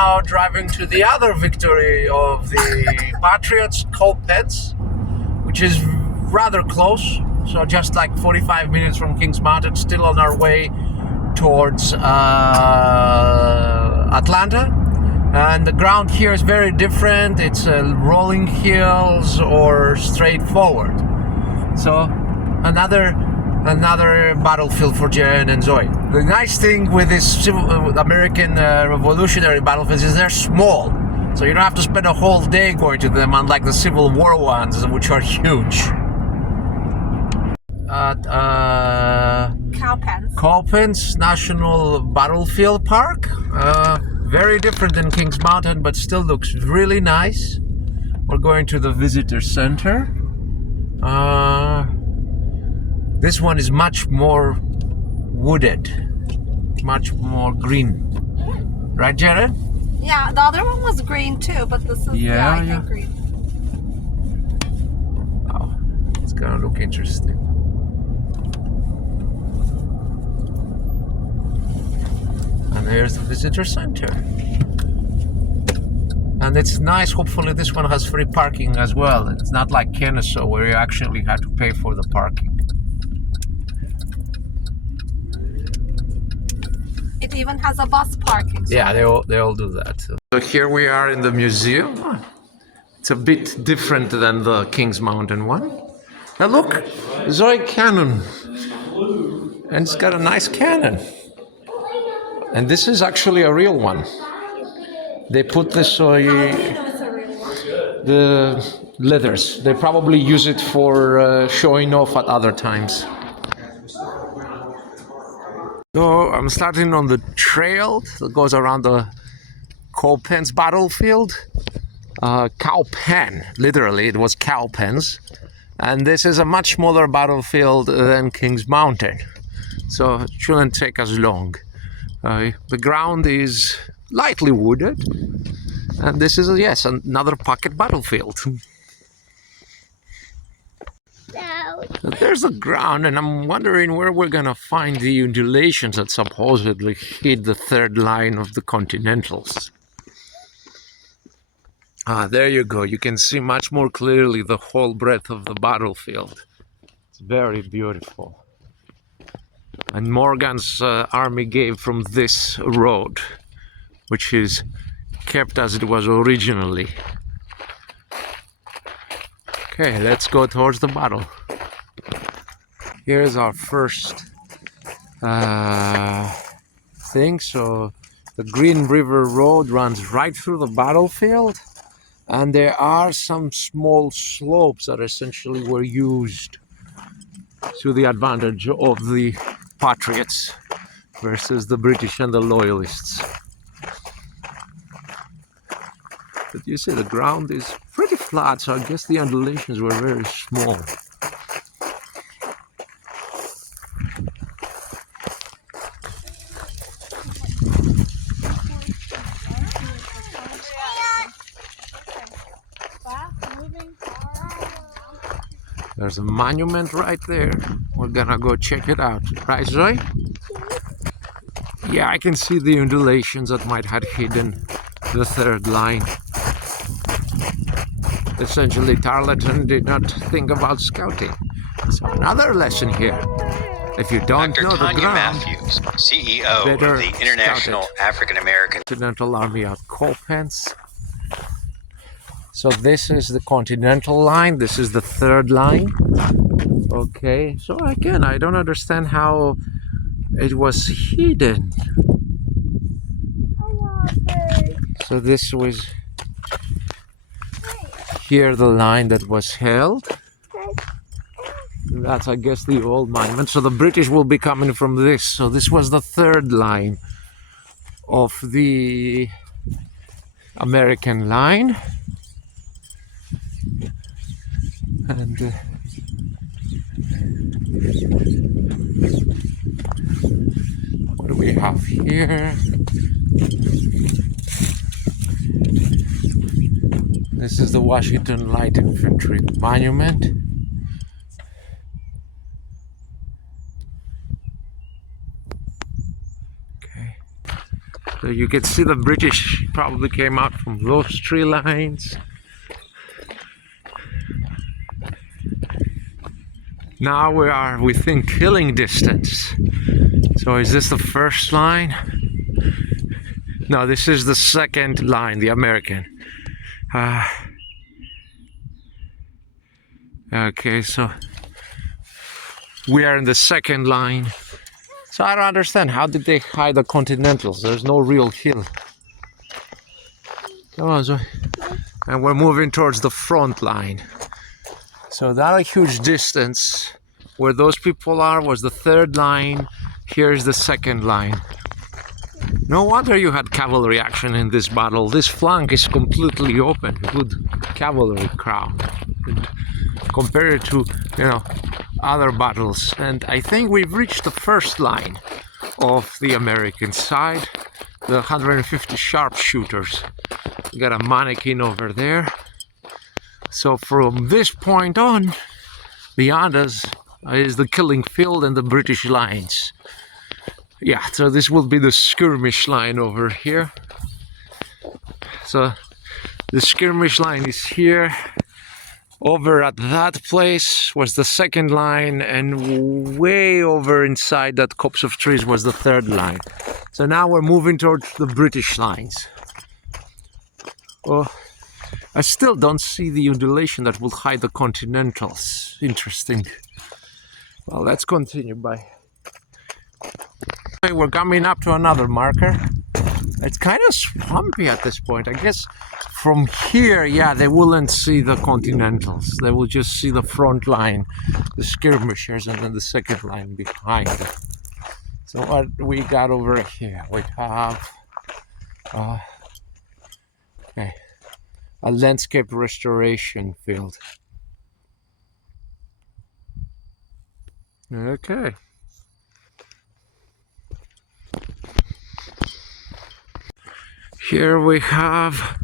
now driving to the other victory of the Patriots, Cowpens, which is rather close. So just like 45 minutes from Kings Mountain, still on our way towards Atlanta. And the ground here is very different. It's rolling hills or straightforward. So another battlefield for Jerry and Zoe. The nice thing with this American Revolutionary battlefields is they're small. So you don't have to spend a whole day going to them, unlike the Civil War ones, which are huge. At Cowpens National Battlefield Park. Very different than Kings Mountain, but still looks really nice. We're going to the visitor center. This one is much more wooded, much more green. Right, Jared? Yeah, the other one was green too, but this is I think green. Oh, it's gonna look interesting. And there's the visitor center. And it's nice, hopefully this one has free parking as well. It's not like Kennesaw where you actually have to pay for the parking. It even has a bus parking. So yeah, they all do that. So here we are in the museum. It's a bit different than the Kings Mountain one. Now look, Zoe cannon. And it's got a nice cannon. And this is actually a real one. They put this the leathers. They probably use it for showing off at other times. So I'm starting on the trail that goes around the Cowpens battlefield. Cowpen, literally, it was Cowpens. And this is a much smaller battlefield than Kings Mountain. So it shouldn't take us long. The ground is lightly wooded, and this is, yes, another pocket battlefield. There's the ground, and I'm wondering where we're gonna find the undulations that supposedly hid the third line of the Continentals. There you go. You can see much more clearly the whole breadth of the battlefield. It's very beautiful. And Morgan's army gave from this road, which is kept as it was originally. Okay, let's go towards the battle. Here's our first thing. So the Green River Road runs right through the battlefield, and there are some small slopes that essentially were used to the advantage of the Patriots versus the British and the Loyalists. But you see, the ground is pretty flat, so I guess the undulations were very small. There's a monument right there. We're gonna go check it out. Right, Zoe? Yeah, I can see the undulations that might have hidden the third line. Essentially, Tarleton did not think about scouting. So another lesson here. If you don't know the ground, Matthews, CEO of the International African American Continental Army at Cowpens. So this is the Continental line. This is the third line. Okay, so again, I don't understand how it was hidden. So this was here the line that was held. That's, I guess, the old monument. So the British will be coming from this. So this was the third line of the American line. And what do we have here? This is the Washington Light Infantry Monument. Okay. So you can see the British probably came out from those tree lines. Now we are within killing distance. So is this the first line? No, this is the second line, the American. Okay, so we are in the second line. So I don't understand, how did they hide the Continentals? There's no real hill. Come on, Zoe. And we're moving towards the front line. So that a huge distance. Where those people are was the third line. Here's the second line. No wonder you had cavalry action in this battle. This flank is completely open. Good cavalry crowd. Compare it to, other battles. And I think we've reached the first line of the American side. The 150 sharpshooters. We got a mannequin over there. So from this point on, beyond us is the killing field and the British lines. Yeah, so this will be the skirmish line over here. So the skirmish line is here. Over at that place was the second line, and way over inside that copse of trees was the third line. So now we're moving towards the British lines. Oh, I still don't see the undulation that will hide the Continentals. Interesting. Well, let's continue by. Okay, we're coming up to another marker. It's kind of swampy at this point. I guess from here, yeah, they wouldn't see the Continentals. They will just see the front line, the skirmishers, and then the second line behind them. So what we got over here? We have okay, a landscape restoration field. Okay. Here we have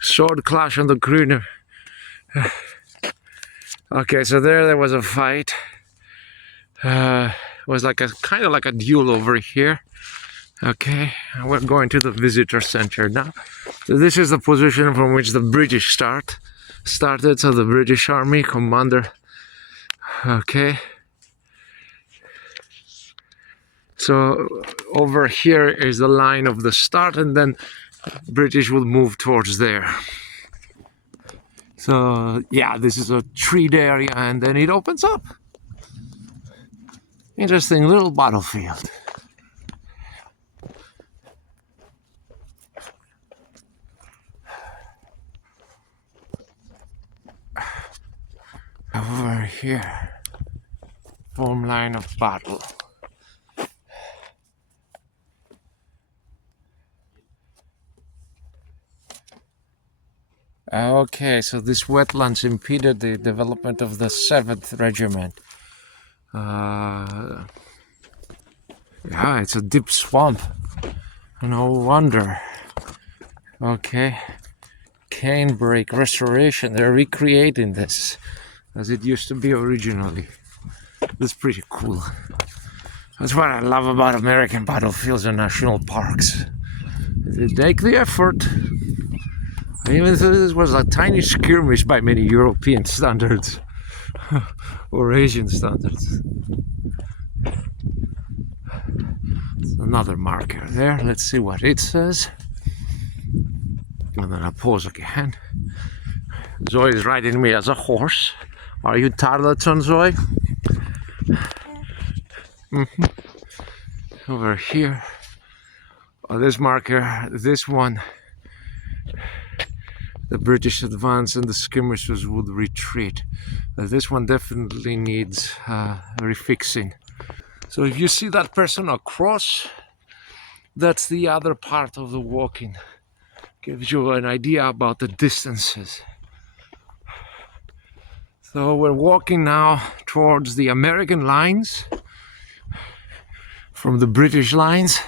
sword clash on the Grüner. Okay, so there was a fight. It was like a kind of like a duel over here. Okay, we're going to the visitor center now. So this is the position from which the British started. So the British Army commander. Okay. So over here is the line of the start, and then British will move towards there. So yeah, this is a treed area, and then it opens up. Interesting little battlefield. Over here, form line of battle. Okay, so this wetlands impeded the development of the 7th Regiment. Yeah, it's a deep swamp. No wonder. Okay. Canebrake restoration. They're recreating this as it used to be originally. That's pretty cool. That's what I love about American battlefields and national parks. They take the effort. Even though this was a tiny skirmish by many European standards or Asian standards. There's another marker there. Let's see what it says. And then I pause again. Zoe is riding me as a horse. Are you Tarleton, Zoe? Mm-hmm. Over here. Oh, this marker, this one. The British advance and the skirmishers would retreat. This one definitely needs refixing. So if you see that person across, that's the other part of the walking. Gives you an idea about the distances. So we're walking now towards the American lines from the British lines,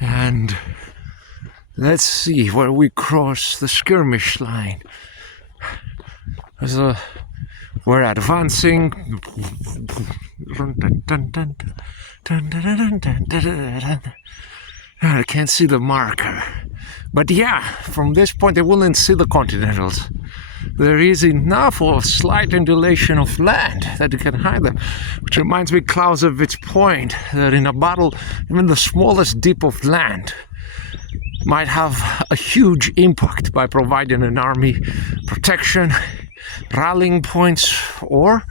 and let's see where we cross the skirmish line. We're advancing. I can't see the marker. But yeah, from this point I wouldn't see the continentals. There is enough of a slight undulation of land that you can hide them. Which reminds me Clausewitz point that in a battle, even the smallest dip of land might have a huge impact by providing an army protection, rallying points, or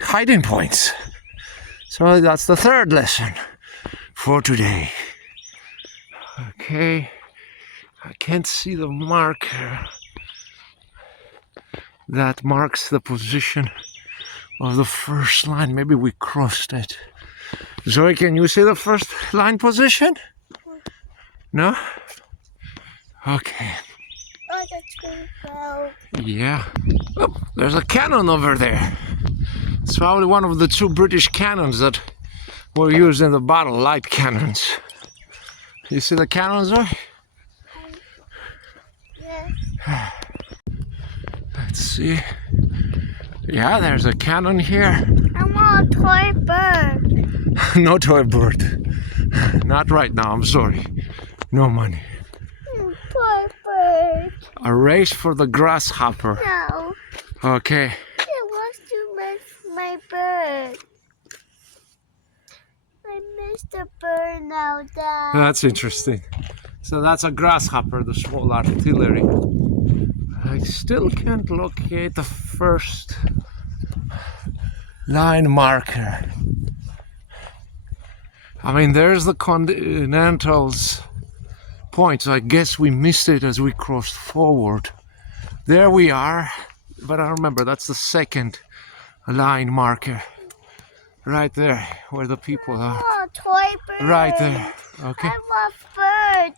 hiding points. So that's the third lesson for today. Okay, I can't see the marker that marks the position of the first line. Maybe we crossed it. Zoe, can you see the first line position? No? Okay. Oh, that's pretty cool. Yeah. Oh, there's a cannon over there. It's probably one of the 2 British cannons that were used in the battle, light cannons. You see the cannons, Zoe? Yes. Let's see. Yeah, there's a cannon here. I want a toy bird. No toy bird. Not right now, I'm sorry. No money. Toy bird. A race for the grasshopper. No. Okay. It wants to miss my bird. I missed the bird now, Dad. That's interesting. So that's a grasshopper, the small artillery. I still can't locate the first line marker. I mean, there's the continentals point, so I guess we missed it as we crossed forward. There we are, but I remember that's the second line marker. Right there, where the people are. Oh, toy bird. Right there, okay. I want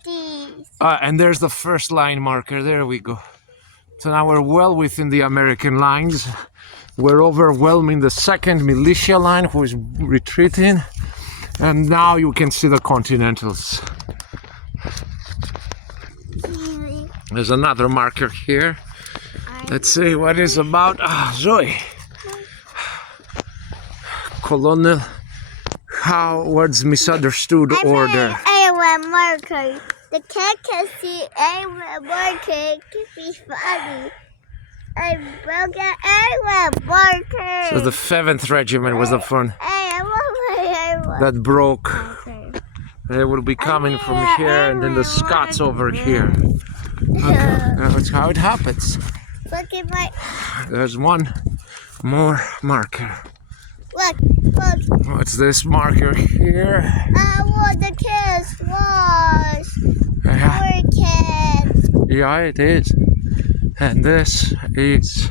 birdies. And there's the first line marker, there we go. So now we're well within the American lines. We're overwhelming the second militia line who is retreating. And now you can see the continentals. There's another marker here. Let's see what it's about. Zoe. Colonel Howard's misunderstood order. A1 marker. The cat can see A1 marker. It can be funny. I broke an A1 marker. So the 7th Regiment was the one I want my A1. that broke. Okay. They will be coming from here and then the Scots over here. Okay, that's how it happens. Look at my... There's one more marker. Look, look. What's this marker here? I want the kids wash. Yeah, Our kids. yeah, it is. And this is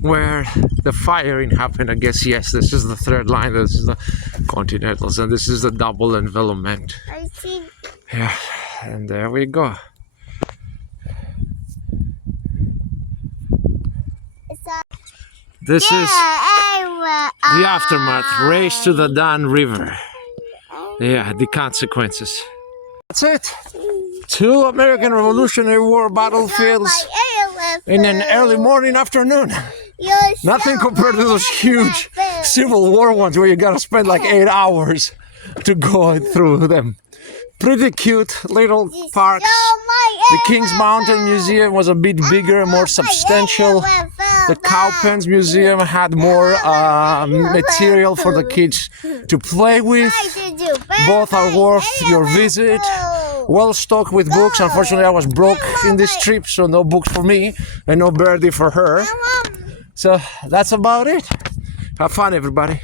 where the firing happened. I guess, yes, this is the third line. This is the continentals, and this is the double envelopment. I see. Yeah, and there we go. It's a... This is I the aftermath. Race to the Dan River. Yeah, the consequences. That's it. 2 American Revolutionary War battlefields in an early morning afternoon. Nothing compared to those huge Civil War ones where you gotta spend like 8 hours to go through them. Pretty cute little parks. The Kings Mountain Museum was a bit bigger and more substantial. The Cowpens Museum had more material for the kids to play with. Both are worth your visit. Well stocked with books. Unfortunately, I was broke in this trip, so no books for me and no birdie for her. So that's about it. Have fun, everybody.